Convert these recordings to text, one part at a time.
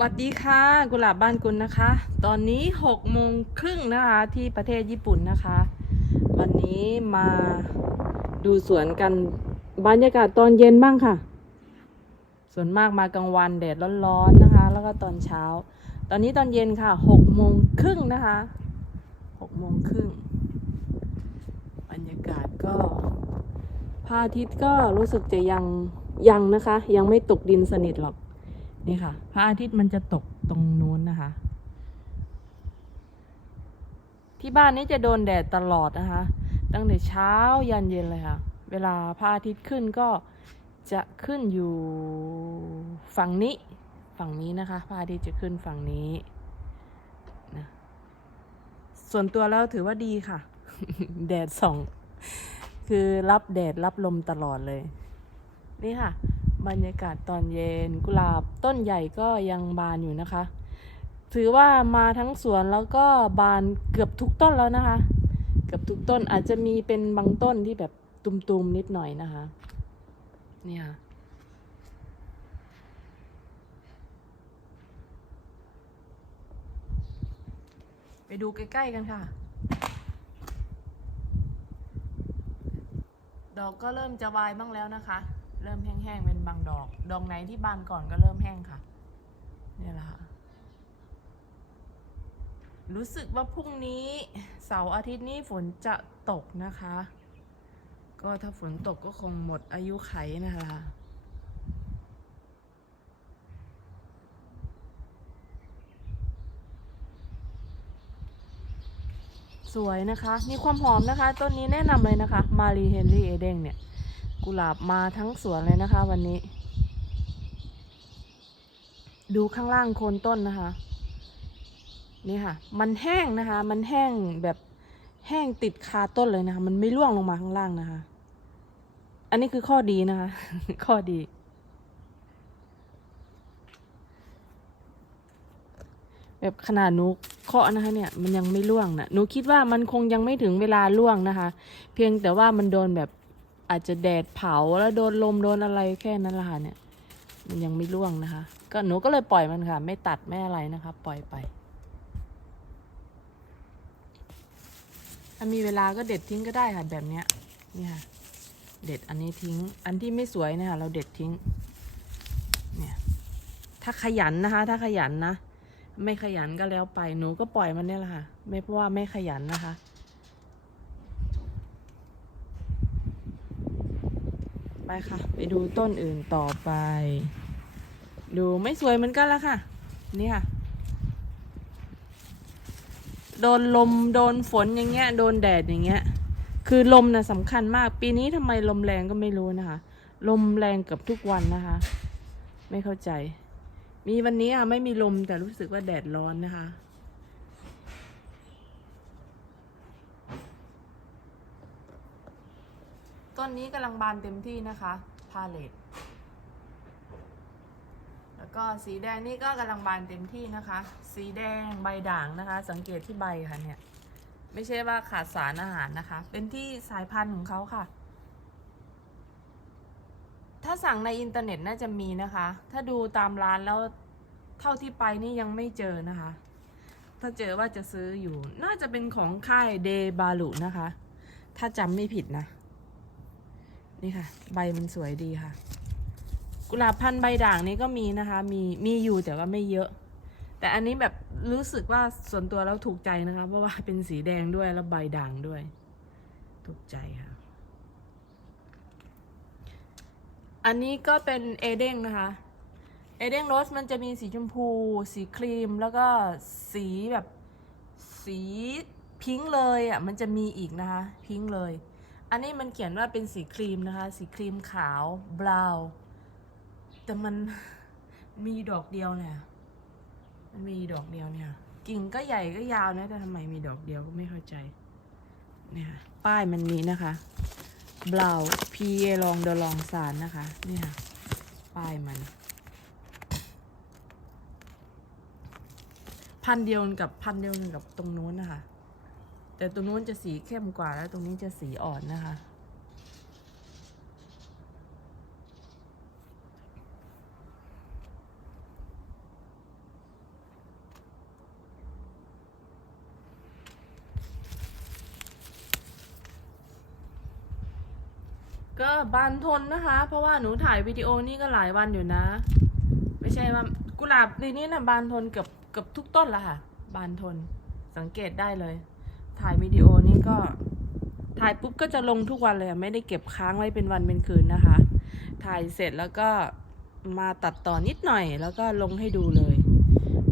สวัสดีค่ะกุหลาบบ้านกุลนะคะ ตอนนี้6โมงครึ่งนะคะที่ประเทศญี่ปุ่นนะคะ วันนี้มาดูสวนกันบรรยากาศตอนเย็นบ้างค่ะ ส่วนมากมากลางวันแดดร้อนๆนะคะ แล้วก็ตอนเช้า ตอนนี้ตอนเย็นค่ะ6โมงครึ่งนะคะ6โมงครึ่งบรรยากาศก็พระอาทิตย์ก็รู้สึกจะยังยังนะคะ ยังไม่ตกดินสนิทหรอก นี่ค่ะ พระอาทิตย์มันจะตกตรงนู้นนะคะ ที่บ้านนี้จะโดนแดดตลอดนะคะ ตั้งแต่เช้ายันเย็นเลยค่ะ เวลาพระอาทิตย์ขึ้นก็จะขึ้นอยู่ฝั่งนี้ ฝั่งนี้นะคะพระอาทิตย์จะขึ้นฝั่งนี้นะส่วนตัวแล้วถือว่าดีค่ะ แดดส่อง คือรับแดดรับลมตลอดเลย นี่ค่ะ บรรยากาศตอนเย็นกุหลาบต้นใหญ่ก็ยังบานอยู่นะคะ ถือว่ามาทั้งสวนแล้วก็บานเกือบทุกต้นแล้วนะคะ เกือบทุกต้นอาจจะมีเป็นบางต้นที่แบบตุมๆนิดหน่อยนะคะ เนี่ยไปดูใกล้ ๆ กันค่ะ ดอกก็เริ่มจะวายบ้างแล้วนะคะ เริ่มแห้งๆเป็นบางดอก ดอกไหนที่บานก่อนก็เริ่มแห้งค่ะนี่แหละค่ะรู้สึกว่าพรุ่งนี้เสาร์อาทิตย์นี้ฝนจะตกนะคะ ก็ถ้าฝนตกก็คงหมดอายุไขนะคะสวยนะคะ มีความหอมนะคะ ต้นนี้แนะนำเลยนะคะ มารีเฮนรี่เอเดงเนี่ย กุหลาบมาทั้งสวนเลยนะคะ วันนี้ ดูข้างล่างโคนต้นนะคะ นี่ค่ะ มันแห้งนะคะ มันแห้งแบบแห้งติดคาต้นเลยนะคะ มันไม่ร่วงลงมาข้างล่างนะคะ อันนี้คือข้อดีนะคะ ข้อดี แบบขนาดนูเคาะนะคะ เนี่ย มันยังไม่ร่วงนะหนูคิดว่ามันคงยังไม่ถึงเวลาร่วงนะคะ เพียงแต่ว่ามันโดนแบบ อาจจะแดดเผาแล้วโดนลมโดนอะไรแค่นั้นละค่ะเนี่ย มันยังไม่ร่วงนะคะ ก็หนูก็เลยปล่อยมันค่ะ ไม่ตัดไม่อะไรนะคะ ปล่อยไป ถ้ามีเวลาก็เด็ดทิ้งก็ได้ค่ะแบบเนี้ยนี่ค่ะ เด็ดอันนี้ทิ้ง อันที่ไม่สวยเนยคะเราเด็ดทิ้ง เนี่ย ถ้าขยันนะคะ ถ้าขยันนะ ไม่ขยันก็แล้วไป หนูก็ปล่อยมันเนี่ยแหละค่ะ ไม่เพราะว่าไม่ขยันนะคะ ไปค่ะ ไปดูต้นอื่นต่อไป ดูไม่สวยเหมือนกันแล้วค่ะ นี่ค่ะ โดนลมโดนฝนอย่างเงี้ย โดนแดดอย่างเงี้ย คือลมนะสำคัญมาก ปีนี้ทำไมลมแรงก็ไม่รู้นะคะ ลมแรงเกือบทุกวันนะคะ ไม่เข้าใจ มีวันนี้อะไม่มีลมแต่รู้สึกว่าแดดร้อนนะคะ ต้นนี้กำลังบานเต็มที่นะคะพาเลตแล้วก็สีแดงนี่ก็กำลังบานเต็มที่นะคะ สีแดงใบด่างนะคะ สังเกตที่ใบค่ะเนี่ย ไม่ใช่ว่าขาดสารอาหารนะคะ เป็นที่สายพันธุ์ของเขาค่ะ ถ้าสั่งในอินเทอร์เน็ตน่าจะมีนะคะ ถ้าดูตามร้านแล้วเท่าที่ไปนี่ยังไม่เจอนะคะ ถ้าเจอว่าจะซื้ออยู่ น่าจะเป็นของค่ายเดบาลุนะคะ ถ้าจำไม่ผิดนะ นี่ค่ะ ใบมันสวยดีค่ะ กุหลาบพันธุ์ใบด่างนี้ก็มีนะคะ มีมีอยู่แต่ว่าไม่เยอะ แต่อันนี้แบบรู้สึกว่าส่วนตัวแล้วถูกใจนะคะ เพราะว่าเป็นสีแดงด้วยแล้วใบด่างด้วย ถูกใจค่ะ อันนี้ก็เป็นเอเด้งนะคะเอเด้งโรสมันจะมีสีชมพู สีครีม แล้วก็สีแบบสีพิงค์เลยอะ มันจะมีอีกนะคะ พิงค์เลย อันนี้มันเขียนว่าเป็นสีครีมนะคะ สีครีมขาวบราวน์แต่มันมีดอกเดียวเนี่ยมันมีดอกเดียวเนี่ย กิ่งก็ใหญ่ก็ยาวนะแต่ทำไมมีดอกเดียวก็ไม่เข้าใจเนี่ยค่ะป้ายมันมีนะคะบลาวพีเอลองเดลองสารนะคะเนี่ยค่ะป้ายมัน พันเดียวกับพันเดียวกับตรงนู้นนะคะ แต่ตรงนู้นจะสีเข้มกว่าแล้วตรงนี้จะสีอ่อนนะคะ ก็บานทนนะคะ เพราะว่าหนูถ่ายวิดีโอนี่ก็หลายวันอยู่นะ ไม่ใช่ว่ากุหลาบในนี้นะบานทนเกือบเกือบทุกต้นละค่ะ บานทนสังเกตได้เลย ถ่ายวิดีโอนี่ก็ถ่ายปุ๊บก็จะลงทุกวันเลยไม่ได้เก็บค้างไว้เป็นวันเป็นคืนนะคะ ถ่ายเสร็จแล้วก็มาตัดต่อนิดหน่อย แล้วก็ลงให้ดูเลย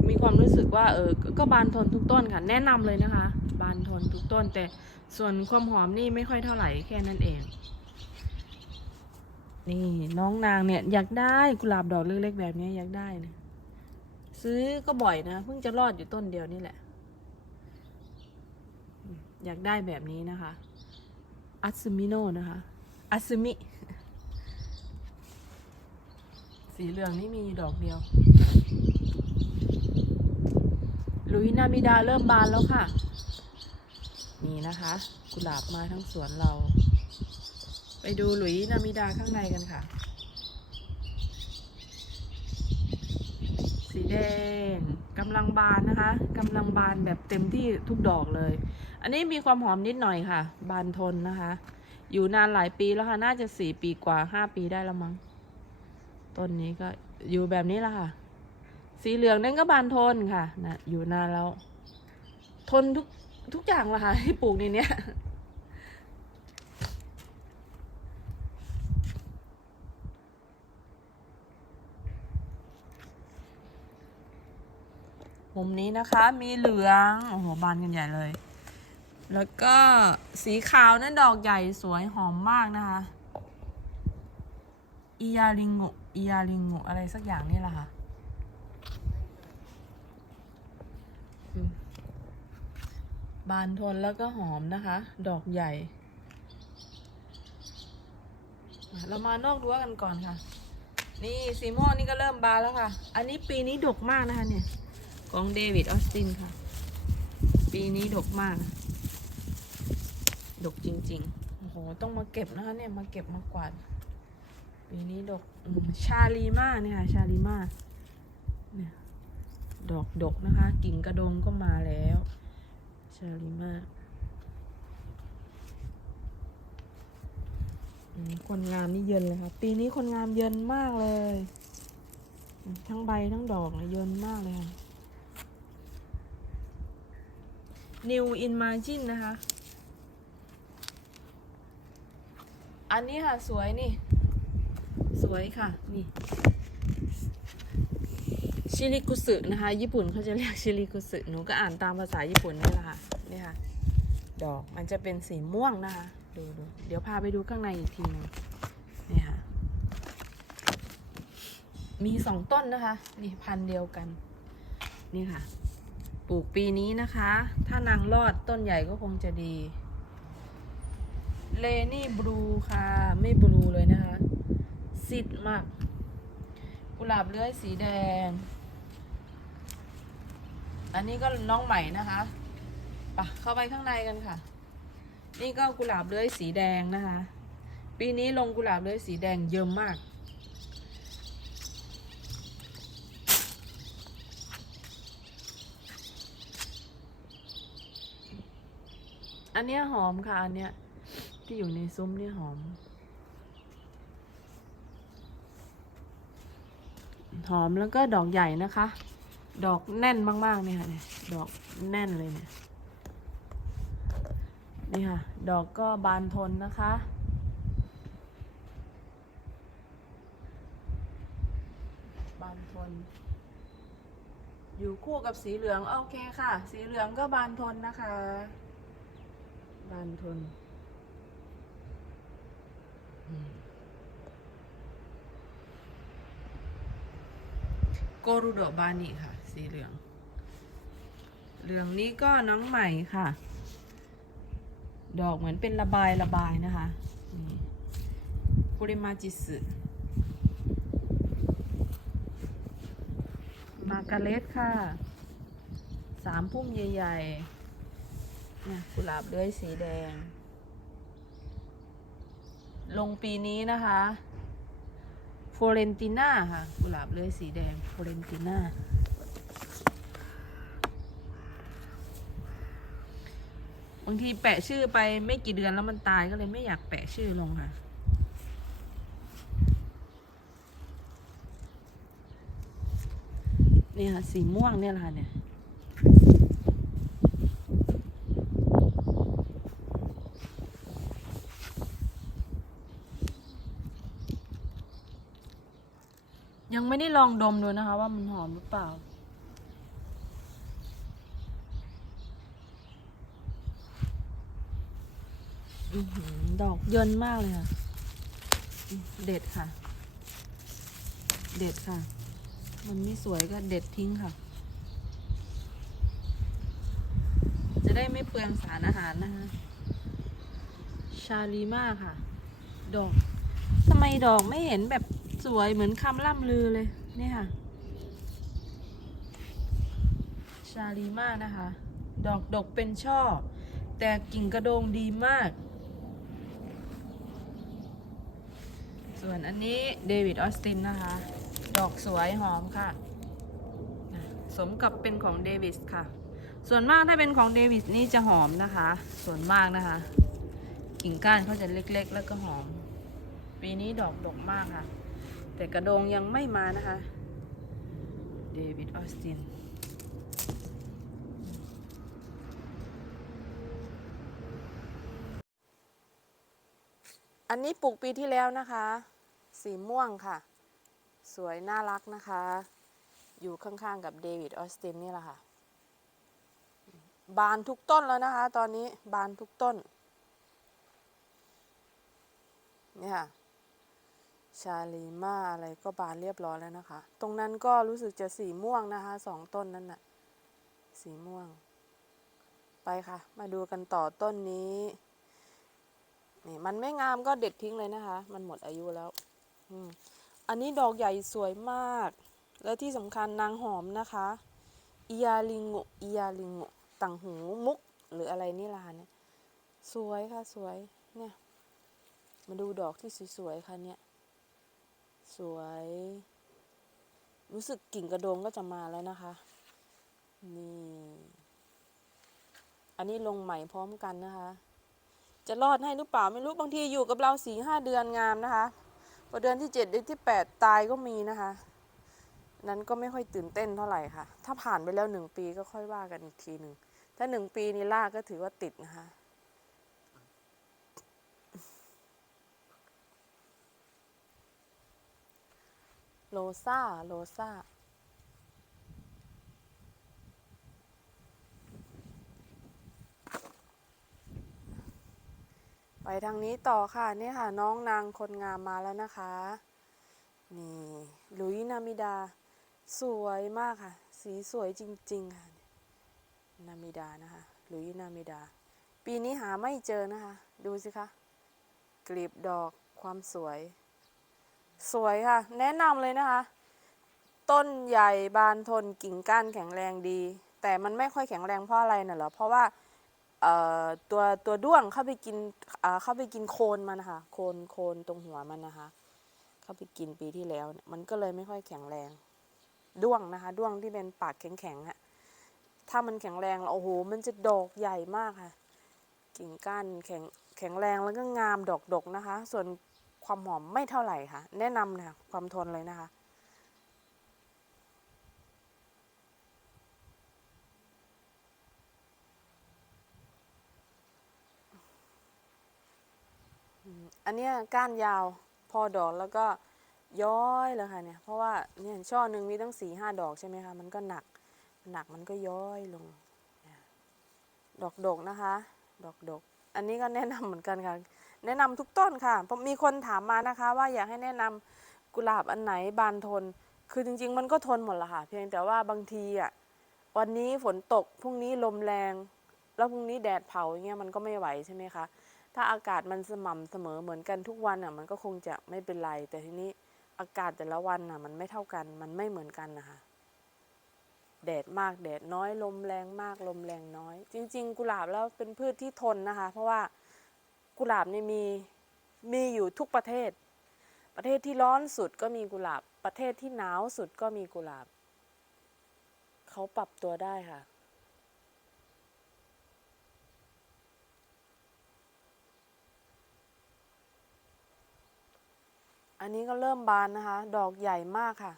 มีความรู้สึกว่าเออก็บานทนทุกต้นค่ะ แนะนำเลยนะคะ บานทนทุกต้น แต่ส่วนความหอมนี่ไม่ค่อยเท่าไหร่แค่นั้นเอง นี่น้องนางเนี่ยอยากได้กุหลาบดอกเล็กๆแบบนี้อยากได้นะซื้อก็บ่อยนะเพิ่งจะรอดอยู่ต้นเดียวนี่แหละ อยากได้แบบนี้นะคะอัตสึมิโนนะคะอัตสึมิ สีเหลืองนี่มีดอกเดียวหลุยนามิดาเริ่มบานแล้วค่ะ นี่นะคะ กุหลาบมาทั้งสวนเรา ไปดูหลุยนามิดาข้างในกันค่ะ สีแดงกำลังบานนะคะกำลังบานแบบเต็มที่ทุกดอกเลย อันนี้มีความหอมนิดหน่อยค่ะ บานทนนะคะ อยู่นานหลายปีแล้วค่ะ น่าจะสี่ปีกว่าห้าปีได้แล้วมั้ง ต้นนี้ก็อยู่แบบนี้ละค่ะ สีเหลืองนั่นก็บานทนค่ะนะอยู่นานแล้ว ทนทุกทุกอย่างละค่ะที่ปลูกในเนี้ยมุมนี้นะคะมีเหลือง โอ้โห บานกันใหญ่เลย แล้วก็สีขาวนั่นดอกใหญ่สวยหอมมากนะคะอียาลิงโงอียาลิงโงอะไรสักอย่างนี่แหละค่ะบานทนแล้วก็หอมนะคะ ดอกใหญ่ เรามานอกรั้วกันก่อนค่ะ นี่สีม่วงนี่ก็เริ่มบานแล้วค่ะ อันนี้ปีนี้ดกมากนะคะเนี่ย ของเดวิดออสตินค่ะ ปีนี้ดกมาก ดกจริงๆ โอ้โห ต้องมาเก็บนะคะเนี่ย มาเก็บมากวาด ปีนี้ดกอมชาลีมาเนี่ยค่ะชาลีมาเนี่ย ดอกดกนะคะ กิ่งกระดงก็มาแล้ว ชาลีมาคนงามนี่เยินเลยค่ะ ปีนี้คนงามเยินมากเลย ทั้งใบทั้งดอกเลยเยินมากเลยค่ะ New in Margin นะคะ อันนี้ค่ะสวยนี่ สวยค่ะ นี่ ชิริกุสึนะคะ ญี่ปุ่นเขาจะเรียกชิริกุสึหนูก็อ่านตามภาษาญี่ปุ่นนี่แหละค่ะนี่ค่ะ ดอกมันจะเป็นสีม่วงนะคะ ดูดูเดี๋ยวพาไปดูข้างในอีกทีหนึงนี่ค่ะ มีสองต้นนะคะ นี่พันเดียวกัน นี่ค่ะ ปลูกปีนี้นะคะ ถ้านางรอดต้นใหญ่ก็คงจะดี เลนี่บลูค่ะ ไม่บลูเลยนะคะซิดมาก กุหลาบเลื้อยสีแดง อันนี้ก็น้องใหม่นะคะปะเข้าไปข้างในกันค่ะ นี่ก็กุหลาบเลื้อยสีแดงนะคะ ปีนี้ลงกุหลาบเลื้อยสีแดงเยอะมากอันเนี้ยหอมค่ะ อันเนี้ย ที่อยู่ในซุ้มเนี่ยหอม หอมแล้วก็ดอกใหญ่นะคะ ดอกแน่นมากๆเนี่ยค่ะเนี่ยดอกแน่นเลยเนี่ยนี่ค่ะ ดอกก็บานทนนะคะบานทน อยู่คู่กับสีเหลือง โอเคค่ะ สีเหลืองก็บานทนนะคะ บานทน โกรุโดบานิค่ะ สีเหลือง เหลืองนี้ก็น้องใหม่ค่ะ ดอกเหมือนเป็นระบายระบายนะคะนี่คุริมาจิสึมาการเลตค่ะ สามพุ่มใหญ่ๆเนี่ยกุหลาบเลื้อยสีแดง ลงปีนี้นะคะฟลอเรนติน่าค่ะกุหลาบเลยสีแดงฟลอเรนติน่าบางทีแปะชื่อไปไม่กี่เดือนแล้วมันตายก็เลยไม่อยากแปะชื่อลงค่ะ นี่ค่ะ สีม่วงเนี่ยแหละค่ะเนี่ย ไม่ได้ลองดมดูนะคะ ว่ามันหอมหรือเปล่า ดอกเยินมากเลยค่ะ เด็ดค่ะ เด็ดค่ะ มันไม่สวยก็เด็ดทิ้งค่ะ จะได้ไม่เปลืองสารอาหารนะคะ ชาลีมาค่ะ ดอกทำไมดอกไม่เห็นแบบ สวยเหมือนคำล่ำลือเลย นี่ค่ะ ชาลีมานะคะ ดอกดกเป็นช่อ แต่กิ่งกระโดงดีมาก ส่วนอันนี้เดวิดออสตินนะคะ ดอกสวยหอมค่ะ สมกับเป็นของเดวิสค่ะ ส่วนมากถ้าเป็นของเดวิสนี่จะหอมนะคะ ส่วนมากนะคะ กิ่งก้านเขาจะเล็กๆ แล้วก็หอมปีนี้ดอกดกมากค่ะ แต่กระโดงยังไม่มานะคะเดวิดออสตินอันนี้ปลูกปีที่แล้วนะคะ สีม่วงค่ะ สวยน่ารักนะคะ อยู่ข้างๆกับเดวิดออสตินนี่แหละค่ะ บานทุกต้นแล้วนะคะ ตอนนี้บานทุกต้นเนี่ยค่ะ ชาลีมาอะไรก็บานเรียบร้อยแล้วนะคะ ตรงนั้นก็รู้สึกจะสีม่วงนะคะสองต้นนั้นน่ะ สีม่วง ไปค่ะ มาดูกันต่อต้นนี้นี่มันไม่งามก็เด็ดทิ้งเลยนะคะ มันหมดอายุแล้วอืมอันนี้ดอกใหญ่สวยมาก แล้วที่สำคัญนางหอมนะคะอียาลิงุอียาลิงุต่างหูมุกหรืออะไรนี่ล่ะเนี่ยสวยค่ะสวยเนี่ย มาดูดอกที่สวยๆค่ะเนี่ย สวย รู้สึกกิ่งกระโดงก็จะมาแล้วนะคะ นี่ อันนี้ลงใหม่พร้อมกันนะคะ จะรอดให้หรือเปล่าไม่รู้บางทีอยู่กับเราสี่ห้าเดือนงามนะคะ พอเดือนที่เจ็ดเดือนที่แปดตายก็มีนะคะ นั้นก็ไม่ค่อยตื่นเต้นเท่าไหร่ค่ะ ถ้าผ่านไปแล้วหนึ่งปีก็ค่อยว่ากันอีกทีหนึ่งถ้าหนึ่งปีนี่ลากก็ถือว่าติดนะคะ โลซาโลซาไปทางนี้ต่อค่ะนี่ค่ะน้องนางคนงามมาแล้วนะคะ นี่ลุยนามิดา สวยมากค่ะ สีสวยจริง ๆ ค่ะ นามิดานะคะลุยนามิดา ปีนี้หาไม่เจอนะคะ ดูสิคะกลีบดอกความสวย สวยค่ะ แนะนำเลยนะคะ ต้นใหญ่บานทนกิ่งก้านแข็งแรงดี แต่มันไม่ค่อยแข็งแรงเพราะอะไรน่ะเหรอเพราะว่าตัวตัวด้วงเข้าไปกินเข้าไปกินโคนมันนะคะโคนโคนตรงหัวมันนะคะ เข้าไปกินปีที่แล้ว มันก็เลยไม่ค่อยแข็งแรง ด้วงนะคะ ด้วงที่เป็นปากแข็งๆอะถ้ามันแข็งแรงแล้วโอ้โห มันจะดอกใหญ่มากค่ะ กิ่งก้านแข็งแข็งแรงแล้วก็งามดอกดกนะคะ ส่วน ความหอมไม่เท่าไหร่ค่ะ แนะนำนะคะความทนเลยนะคะ อันเนี้ยก้านยาวพอดอกแล้วก็ย้อยเลยค่ะเนี่ยเพราะว่าเนี่ยช่อหนึ่งมีตั้งสี่ห้าดอกใช่ไหมคะมันก็หนักหนักมันก็ย้อยลง ดอกดกนะคะ ดอกดก อันนี้ก็แนะนำเหมือนกันค่ะ แนะนำทุกต้นค่ะเพราะมีคนถามมานะคะ ว่าอยากให้แนะนำกุหลาบอันไหนบานทน คือจริง ๆ มันก็ทนหมดละค่ะ เพียงแต่ว่าบางทีอะวันนี้ฝนตกพรุ่งนี้ลมแรง แล้วพรุ่งนี้แดดเผาอย่างเงี้ยมันก็ไม่ไหวใช่ไหมคะถ้าอากาศมันสม่ำเสมอเหมือนกันทุกวันอะมันก็คงจะไม่เป็นไร แต่ทีนี้อากาศแต่ละวันอะมันไม่เท่ากันมันไม่เหมือนกันนะคะแดดมากแดดน้อยลมแรงมากลมแรงน้อย จริง ๆ กุหลาบแล้วเป็นพืชที่ทนนะคะ เพราะว่า กุหลาบนี่มีมีอยู่ทุกประเทศ ประเทศที่ร้อนสุดก็มีกุหลาบ ประเทศที่หนาวสุดก็มีกุหลาบ เขาปรับตัวได้ค่ะ อันนี้ก็เริ่มบานนะคะ ดอกใหญ่มากค่ะ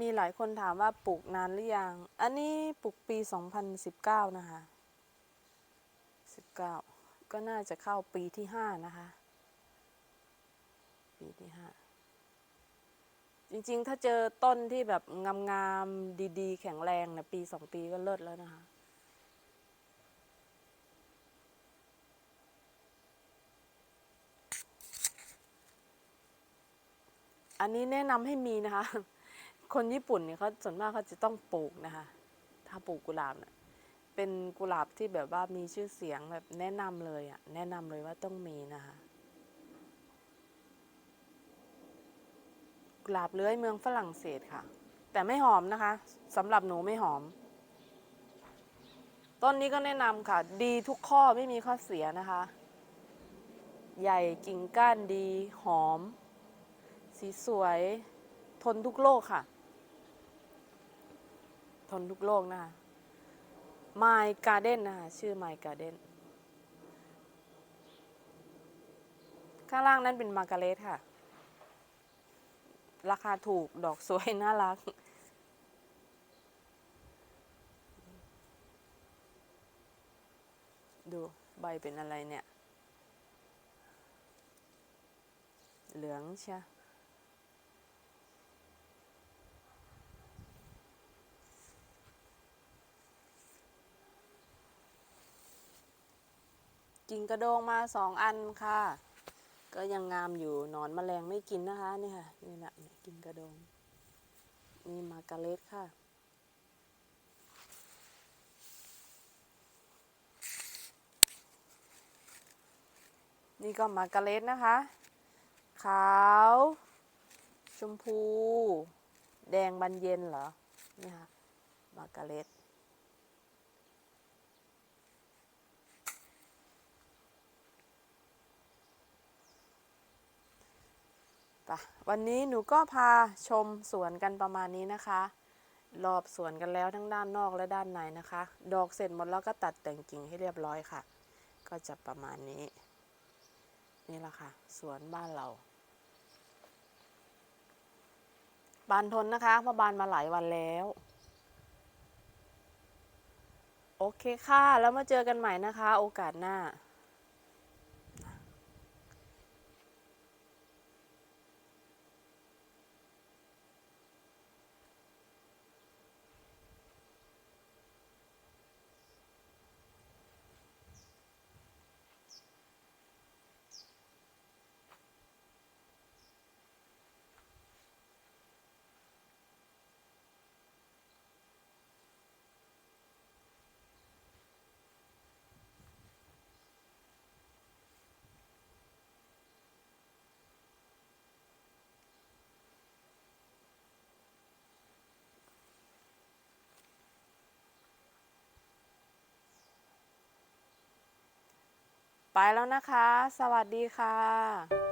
มีหลายคนถามว่าปลูกนานหรือยัง อันนี้ปลูกปี 2019 นะคะ 19 ก็น่าจะเข้าปีที่5นะคะ ปีที่5จริงๆ ถ้าเจอต้นที่แบบงามๆ ดีๆ แข็งแรงนะปี2ปีก็เลิศแล้วนะคะ อันนี้แนะนำให้มีนะคะ คนญี่ปุ่นเนี่ยเขาส่วนมากเขาจะต้องปลูกนะคะ ถ้าปลูกกุหลาบเนี่ย เป็นกุหลาบที่แบบว่ามีชื่อเสียงแบบแนะนำเลยอะแนะนำเลยว่าต้องมีนะคะ กุหลาบเลื้อยเมืองฝรั่งเศสค่ะ แต่ไม่หอมนะคะสำหรับหนูไม่หอม ต้นนี้ก็แนะนำค่ะ ดีทุกข้อไม่มีข้อเสียนะคะ ใหญ่กิ่งก้านดี หอม สีสวย ทนทุกโลกค่ะ ทนทุกโลกนะคะ My Garden นะคะชื่อ My Garden ข้างล่างนั้นเป็นมาร์การเรตค่ะ ราคาถูกดอกสวย น่ารัก ดูใบเป็นอะไรเนี่ย เหลืองใช่ กิ่งกระโดงมาสองอันค่ะ ก็ยังงามอยู่หนอนแมลงไม่กินนะคะนี่ค่ะนี่แหละกิ่งกระโดงนี่มาการเล็ตค่ะ นี่ก็มาการเล็ตนะคะ ขาว ชมพู แดงบานเย็นเหรอนี่ค่ะมาการเล็ต ปวันนี้หนูก็พาชมสวนกันประมาณนี้นะคะ รอบสวนกันแล้วทั้งด้านนอกและด้านในนะคะ ดอกเสร็จหมดแล้วก็ตัดแต่งกิ่งให้เรียบร้อยค่ะ ก็จะประมาณนี้ นี่แหละค่ะ สวนบ้านเราบานทนนะคะเพราะบานมาหลายวันแล้ว โอเคค่ะ แล้วมาเจอกันใหม่นะคะ โอกาสหน้า ไปแล้วนะคะ สวัสดีค่ะ